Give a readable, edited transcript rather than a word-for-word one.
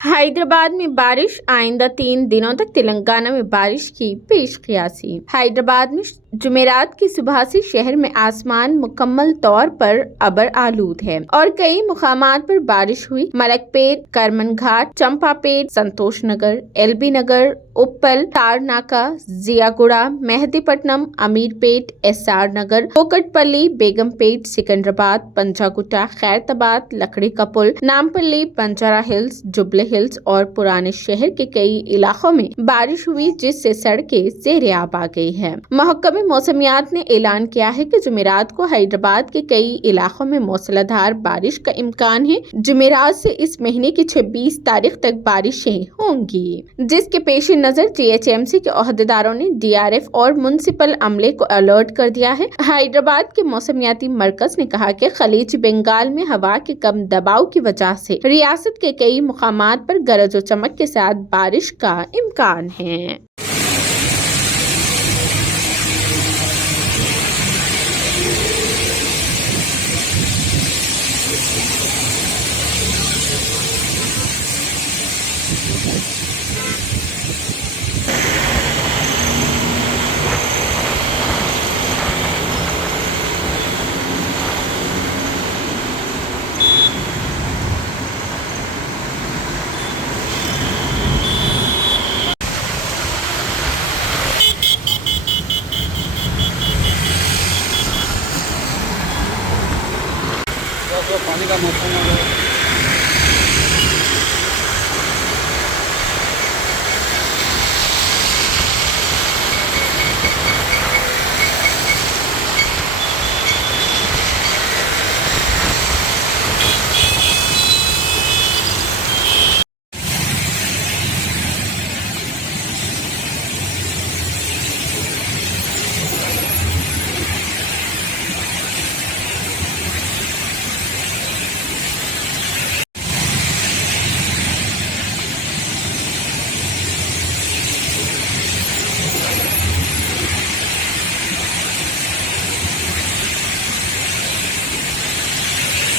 हैदराबाद में बारिश, आइंदा 3 दिनों तक तेलंगाना में बारिश की पेशकयासी। हैदराबाद में जुमेरात की सुबह से शहर में आसमान मुकम्मल तौर पर अबर आलूद है और कई मुकामात पर बारिश हुई। मलकपेट, करमन घाट, चंपापेट, संतोष नगर, एलबी नगर, उप्पल, तारनाका, जियागुड़ा, मेहदीपट्टनम, अमीरपेट, एसआर नगर, कोकटपल्ली, बेगमपेट, सिकंदराबाद, पंजागुट्टा, खैरताबाद, लकड़ी का पुल, नामपल्ली, बंजारा हिल्स, जुबले हिल्स और पुराने शहर के कई इलाकों में बारिश हुई, जिससे सड़कें ज़ेर-ए-आब आ गई है। महकमे मौसमियात ने ऐलान किया है कि जुमेरात को हैदराबाद के कई इलाकों में मूसलाधार बारिश का इम्कान है। जुमेरात से इस महीने की 26 तारीख तक बारिशें होंगी, जिसके पेश नजर टीएचएमसी के ओहदेदारों ने डीआरएफ और म्युनिसिपल अमले को अलर्ट कर दिया है। हैदराबाद के मौसमियाती मरकज ने कहा कि खलीज बंगाल में हवा के कम दबाव की वजह से रियासत के कई मुकामात पर गरज और चमक के साथ बारिश का इम्कान है।